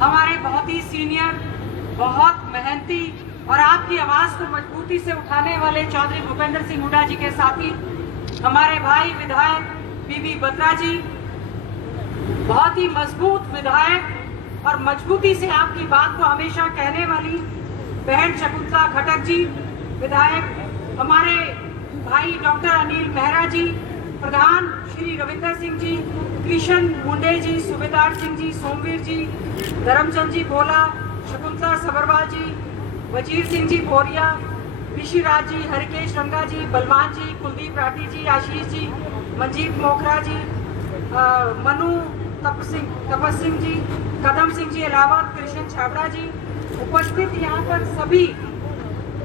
हमारे बहुत ही सीनियर, बहुत मेहनती और आपकी आवाज को मजबूती से उठाने वाले चौधरी भूपेंद्र सिंह हुड्डा जी के साथी हमारे भाई विधायक बीबी बत्रा जी, बहुत ही मजबूत विधायक और मजबूती से आपकी बात को हमेशा कहने वाली बहन शकुंतला खटक जी, विधायक हमारे भाई डॉक्टर अनिल मेहरा जी, प्रधान श्री रविंदर सिंह जी, कृष्ण मुंडे जी, सूबेदार सिंह जी, सोमवीर जी, धर्मचंद जी भोला, शकुंतला सबरवाल जी, वजीर सिंह जी बोरिया, ऋषिराज जी, हरिकेश रंगा जी, बलवान जी, कुलदीप राठी जी, आशीष जी, मंजीत मोखरा जी, मनु तपस सिंह जी, कदम सिंह जी अलावत, कृष्ण छाबड़ा जी, उपस्थित यहाँ पर सभी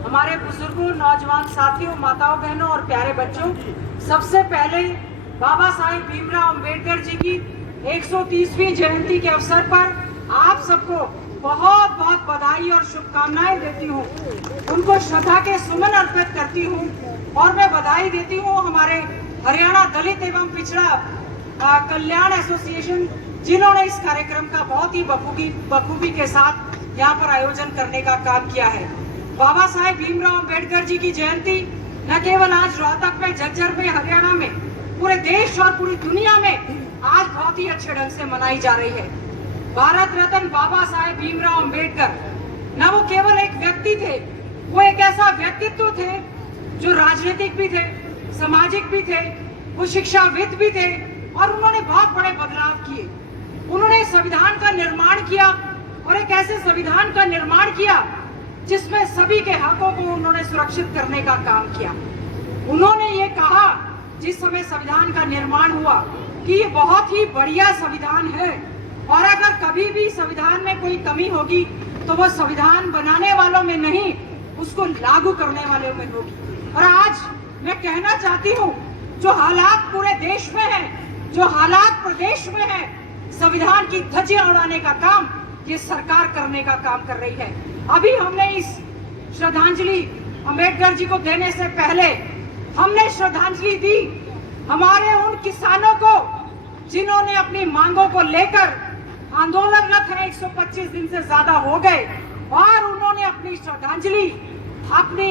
हमारे बुजुर्गों, नौजवान साथियों, माताओं, बहनों और प्यारे बच्चों, सबसे पहले बाबा साहेब भीमराव अंबेडकर जी की 130वीं जयंती के अवसर पर आप सबको बहुत बहुत बधाई और शुभकामनाएं देती हूँ। उनको श्रद्धा के सुमन अर्पित करती हूँ और मैं बधाई देती हूँ हमारे हरियाणा दलित एवं पिछड़ा कल्याण एसोसिएशन, जिन्होंने इस कार्यक्रम का बहुत ही बखूबी के साथ यहाँ पर आयोजन करने का काम किया है। बाबा साहेब भीमराव अंबेडकर जी की जयंती न केवल आज रोहतक में, झज्जर में, हरियाणा में, पूरे देश और पूरी दुनिया में आज बहुत ही अच्छे ढंग से मनाई जा रही है। भारत रत्न बाबा साहेब भीमराव अंबेडकर न वो केवल एक व्यक्ति थे, वो एक ऐसा व्यक्तित्व थे जो राजनीतिक भी थे, सामाजिक भी थे, वो शिक्षाविद भी थे और उन्होंने बहुत बड़े बदलाव किए। उन्होंने संविधान का निर्माण किया और एक ऐसे संविधान का निर्माण किया जिसमें सभी के हकों को उन्होंने सुरक्षित करने का काम किया। उन्होंने ये कहा जिस समय संविधान का निर्माण हुआ कि ये बहुत ही बढ़िया संविधान है और अगर कभी भी संविधान में कोई कमी होगी तो वो संविधान बनाने वालों में नहीं, उसको लागू करने वालों में होगी। और आज मैं कहना चाहती हूँ, जो हालात पूरे देश में है, जो हालात प्रदेश में है, संविधान की धज्जियां उड़ाने का काम ये सरकार करने का काम कर रही है। अभी हमने इस श्रद्धांजलि अंबेडकर जी को देने से पहले हमने श्रद्धांजलि दी हमारे उन किसानों को जिन्होंने अपनी मांगों को लेकर आंदोलनरत है, 125 दिन से ज्यादा हो गए और उन्होंने अपनी श्रद्धांजलि, अपनी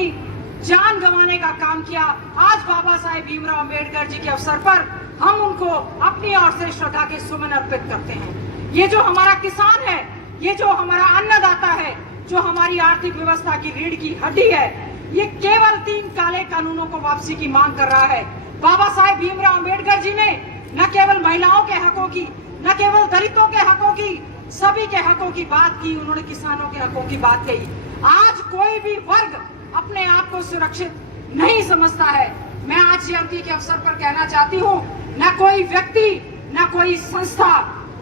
जान गंवाने का काम किया। आज बाबा साहेब भीमराव अंबेडकर जी के अवसर पर हम उनको अपनी ओर से श्रद्धा के सुमन अर्पित करते हैं। ये जो हमारा किसान है, ये जो हमारा अन्नदाता है, जो हमारी आर्थिक व्यवस्था की रीढ़ की हड्डी है, ये केवल 3 काले कानूनों को वापसी की मांग कर रहा है। बाबा साहेब भीमराव अंबेडकर जी ने न केवल महिलाओं के हकों की, न केवल दलितों के हकों की, सभी के हकों की बात की, उन्होंने किसानों के हकों की बात कही। आज कोई भी वर्ग अपने आप को सुरक्षित नहीं समझता है। मैं आज जयंती के अवसर पर कहना चाहती हूँ, न कोई व्यक्ति, न कोई संस्था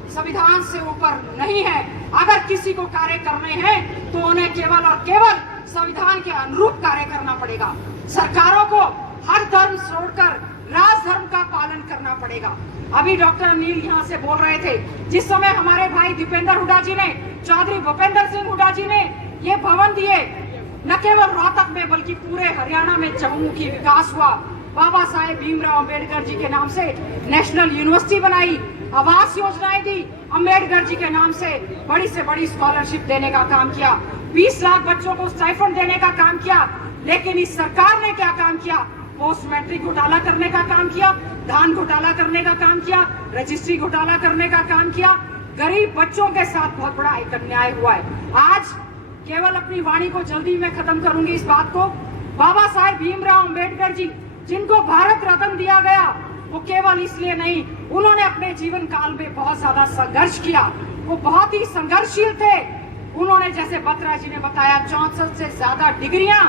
संविधान से ऊपर नहीं है। अगर किसी को कार्य करने हैं तो उन्हें केवल और केवल संविधान के अनुरूप कार्य करना पड़ेगा। सरकारों को हर धर्म छोड़कर राजधर्म का पालन करना पड़ेगा। अभी डॉक्टर अनिल यहाँ से बोल रहे थे, जिस समय हमारे भाई दीपेंद्र हुड्डा जी ने, चौधरी भूपेंद्र सिंह हुड्डा जी ने ये भवन दिए, न केवल रोहतक में बल्कि पूरे हरियाणा में चहुमुखी विकास हुआ। बाबा साहेब भीमराव अंबेडकर जी के नाम से नेशनल यूनिवर्सिटी बनाई, आवास योजनाएं दी, अंबेडकर जी के नाम से बड़ी स्कॉलरशिप देने का काम किया, 20 लाख बच्चों को स्टाइफंड देने का काम किया। लेकिन इस सरकार ने क्या काम किया? पोस्ट मैट्रिक घोटाला करने का काम किया, धान घोटाला करने का काम किया, रजिस्ट्री घोटाला करने का काम किया। गरीब बच्चों के साथ बहुत बड़ा एक अन्याय हुआ है। आज केवल अपनी वाणी को जल्दी मैं खत्म करूंगी इस बात को। बाबा साहेब भीमराव अंबेडकर जी, जिनको भारत रत्न दिया गया, वो केवल इसलिए नहीं, उन्होंने अपने जीवन काल में बहुत ज्यादा संघर्ष किया। वो बहुत ही संघर्षशील थे। उन्होंने, जैसे बत्रा जी ने बताया, 64 से ज्यादा डिग्रियां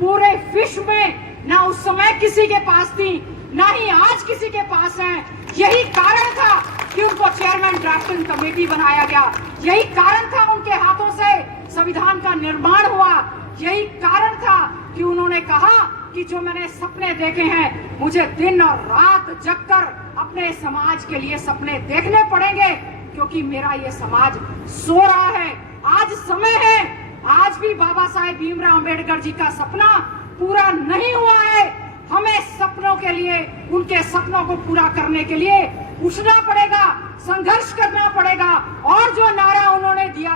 पूरे विश्व में ना उस समय किसी के पास थी, ना ही आज किसी के पास है। यही कारण था कि उनको चेयरमैन ड्राफ्टिंग कमेटी बनाया गया। यही कारण था उनके हाथों से संविधान का निर्माण हुआ। यही कारण था कि उन्होंने कहा कि जो मैंने सपने देखे हैं, मुझे दिन और रात जगकर अपने समाज के लिए सपने देखने पड़ेंगे, क्योंकि मेरा ये समाज सो रहा है। आज समय है, आज भी बाबा साहेब भीमराव अंबेडकर जी का सपना पूरा नहीं हुआ है। हमें सपनों के लिए, उनके सपनों को पूरा करने के लिए उठना पड़ेगा, संघर्ष करना पड़ेगा। और जो नारा उन्होंने दिया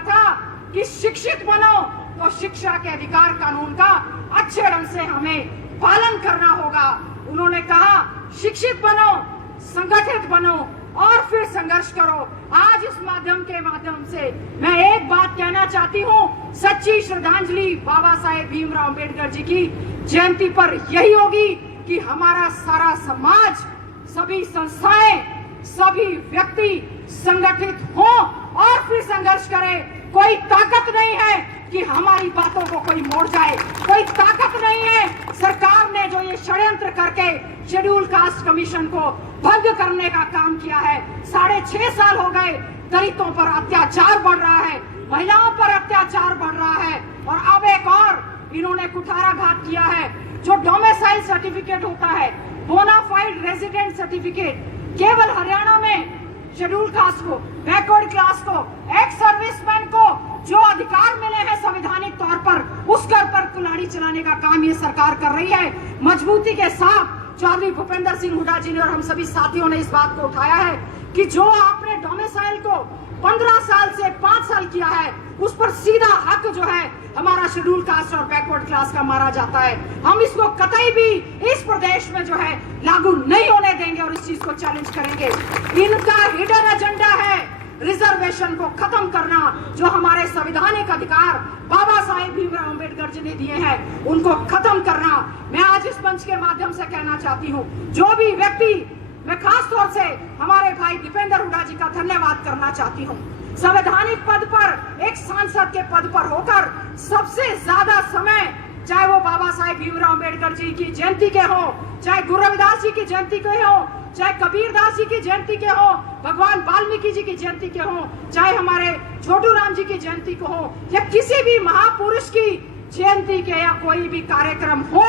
कि शिक्षित बनो तो शिक्षा के अधिकार कानून का अच्छे ढंग से हमें पालन करना होगा। उन्होंने कहा शिक्षित बनो, संगठित बनो और फिर संघर्ष करो। आज इस माध्यम से मैं एक बात कहना चाहती हूँ, सच्ची श्रद्धांजलि बाबा साहेब भीमराव अम्बेडकर जी की जयंती पर यही होगी कि हमारा सारा समाज, सभी संस्थाएं, सभी व्यक्ति संगठित हो और फिर संघर्ष करें। कोई ताकत नहीं है कि हमारी बातों को कोई मोड़ जाए, कोई ताकत नहीं है। सरकार ने जो ये षड्यंत्र करके शेड्यूल कास्ट कमीशन को भंग करने का काम किया है, 6.5 साल हो गए, दलितों पर अत्याचार बढ़ रहा है, महिलाओं पर अत्याचार बढ़ रहा है और अब एक और इन्होंने कुठाराघात किया है। जो डोमिसाइल सर्टिफिकेट होता है, बोनाफाइड रेजिडेंट सर्टिफिकेट, केवल हरियाणा में शेड्यूल कास्ट को, बैकवर्ड क्लास को, एक्स सर्विसमैन को जो अधिकार मिले हैं संवैधानिक तौर पर, उस पर कुल्हाड़ी चलाने का काम ये सरकार कर रही है। मजबूती के साथ चौधरी भूपेंद्र सिंह हुड्डा जी ने और हम सभी साथियों ने इस बात को उठाया है कि जो आपने डोमिसाइल को 15 साल से 5 साल किया है, उस पर सीधा हक जो है हमारा शेड्यूल कास्ट और बैकवर्ड क्लास का मारा जाता है। हम इसको कतई भी इस प्रदेश में जो है लागू नहीं होने देंगे और इस चीज को चैलेंज करेंगे। इनका हिडन एजेंडा है रिजर्वेशन को खत्म करना, जो हमारे संवैधानिक अधिकार बाबा साहेब भीमराव अम्बेडकर जी ने दिए हैं, उनको खत्म करना। मैं आज इस मंच के माध्यम से कहना चाहती हूँ, जो भी व्यक्ति, मैं खास तौर से हमारे भाई दीपेंद्र हुड्डा जी का धन्यवाद करना चाहती हूँ। संवैधानिक पद पर, एक सांसद के पद पर होकर सबसे ज्यादा समय, चाहे वो बाबा साहेब भीमराव अम्बेडकर जी की जयंती के हो, चाहे गुरु रविदास जी की जयंती के हो, चाहे कबीर दास जी की जयंती के हो, भगवान वाल्मीकि जी की जयंती के हो, चाहे हमारे छोटू राम जी की जयंती को हो, या किसी भी महापुरुष की जयंती के या कोई भी कार्यक्रम हो,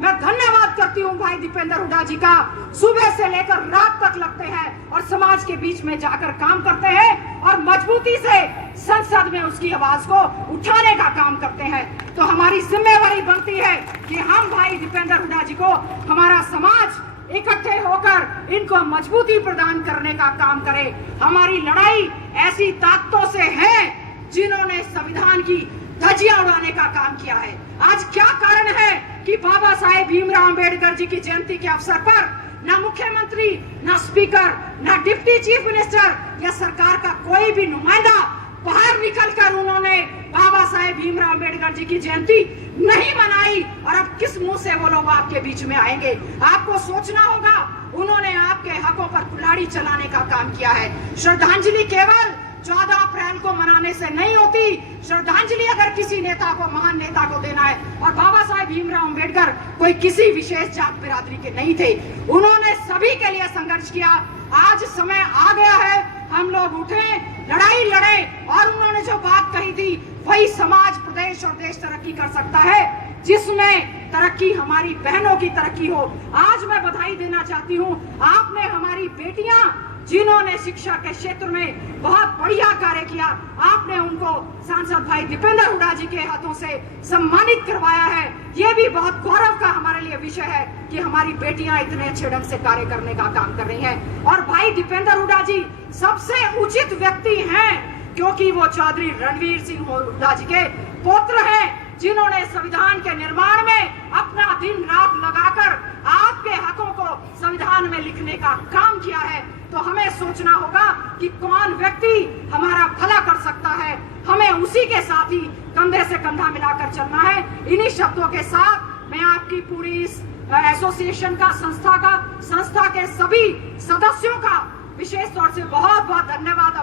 मैं धन्यवाद करती हूँ भाई दीपेंद्र हुड्डा जी का। सुबह से लेकर रात तक लगते हैं और समाज के बीच में जाकर काम करते हैं और मजबूती से संसद में उसकी आवाज को उठाने का काम करते हैं। तो हमारी जिम्मेवारी बनती है कि हम भाई दीपेंद्र हुड्डा जी को, हमारा समाज इकट्ठे होकर इनको मजबूती प्रदान करने का काम करे। हमारी लड़ाई ऐसी ताकतों से है जिन्होंने संविधान की धज्जियां उड़ाने का काम किया है। आज क्या कारण है कि बाबा साहेब भीमराव अम्बेडकर जी की जयंती के अवसर पर न मुख्यमंत्री, न स्पीकर, न डिप्टी चीफ मिनिस्टर या सरकार का कोई भी नुमाइंदा बाहर निकलकर उन्होंने बाबा साहेब भीमराव अम्बेडकर जी की जयंती नहीं मनाई, और अब किस मुंह से वो लोग आपके बीच में आएंगे? आपको सोचना होगा, उन्होंने आपके हकों पर कुल्हाड़ी चलाने का काम किया है। श्रद्धांजलि केवल 14 अप्रैल को मनाने से नहीं होती। श्रद्धांजलि अगर किसी नेता को, महान नेता को देना है, और बाबा साहेब भीमराव अम्बेडकर कोई किसी विशेष जात बिरादरी के नहीं थे, उन्होंने सभी के लिए संघर्ष किया। आज समय आ गया है, हम लोग उठे, लड़ाई लड़े, और उन्होंने जो बात कही थी वही समाज, प्रदेश और देश तरक्की कर सकता है, जिसमें तरक्की हमारी बहनों की तरक्की हो। आज मैं बधाई देना चाहती हूँ, आपने हमारी बेटियां जिन्होंने शिक्षा के क्षेत्र में बहुत बढ़िया कार्य किया, आपने उनको सांसद भाई दीपेंद्र हुड्डा जी के हाथों से सम्मानित करवाया है। ये भी बहुत गौरव का हमारे लिए विषय है कि हमारी बेटियां इतने अच्छे ढंग से कार्य करने का काम कर रही हैं। और भाई दीपेंद्र हुड्डा जी सबसे उचित व्यक्ति हैं, क्योंकि वो चौधरी रणवीर सिंह हुड्डा जी के पुत्र हैं, जिन्होंने संविधान के निर्माण में अपना दिन रात लगाकर आपके हकों को संविधान में लिखने का काम किया है। तो हमें सोचना होगा कि कौन व्यक्ति हमारा भला कर सकता है, हमें उसी के साथ ही कंधे से कंधा मिलाकर चलना है। इन्हीं शब्दों के साथ मैं आपकी पूरी इस एसोसिएशन का, संस्था के सभी सदस्यों का विशेष तौर से बहुत बहुत धन्यवाद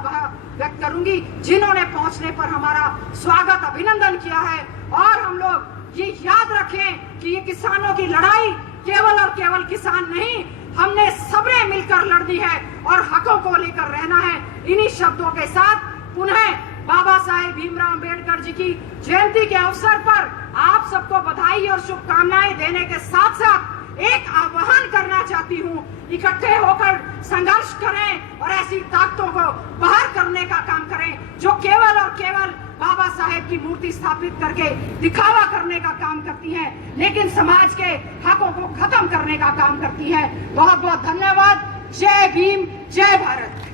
व्यक्त करूंगी, जिन्होंने पहुंचने पर हमारा स्वागत, अभिनंदन किया है। और हम लोग ये याद रखें कि ये किसानों की लड़ाई केवल और केवल किसान नहीं, हमने सबने मिलकर लड़नी है और हकों को लेकर रहना है। इन्हीं शब्दों के साथ पुनः बाबा साहेब भीमराव अम्बेडकर जी की जयंती के अवसर पर आप सबको बधाई और शुभकामनाएं देने के साथ साथ एक आह्वान करना चाहती हूँ, इकट्ठे होकर संघर्ष करें और ऐसी ताकतों को बाहर करने का काम करें जो केवल और केवल बाबा साहेब की मूर्ति स्थापित करके दिखावा करने का काम करती हैं, लेकिन समाज के हकों को खत्म करने का काम करती हैं। बहुत बहुत धन्यवाद। जय भीम, जय भारत।